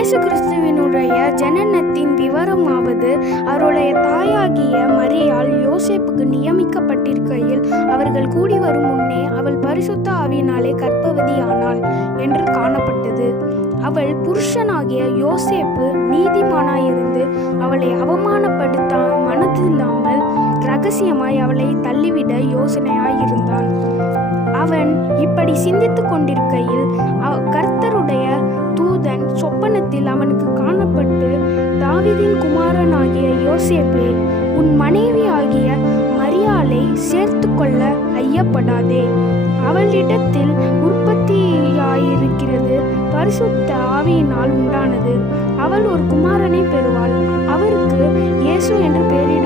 இயேசு கிறிஸ்துவினுடைய ஜனனத்தின் விவரமாவது, அவருடைய தாயாகிய மரியாள் யோசேப்புக்கு நியமிக்கப்பட்டிருக்கையில் அவர்கள் கூடி வரும் முன்னே அவள் பரிசுத்த ஆவியினாலே கர்ப்பவதியானாள் என்று காணப்பட்டது. அவள் புருஷனாகிய யோசேப்பு நீதிமானாயிருந்து அவளை அவமானப்படுத்த மனதில்லாமல் இரகசியமாய் அவளை தள்ளிவிட யோசனையாயிருந்தான். அவன் இப்படி சிந்தித்து கொண்டிருக்கையில் கர்த்தருடைய தூதன் சொப்பனத்தில் அவனுக்கு காணப்பட்டு, தாவீதின் குமாரனாகிய யோசேப்பே, உன் மனைவி ஆகிய மரியாளை சேர்த்து கொள்ள ஐயப்படாதே. அவளிடத்தில் உற்பத்தியாயிருக்கிறது பரிசுத்த ஆவியினால் உண்டானது. அவள் ஒரு குமாரனை பெறுவாள். அவருக்கு இயேசு என்று பெயரிட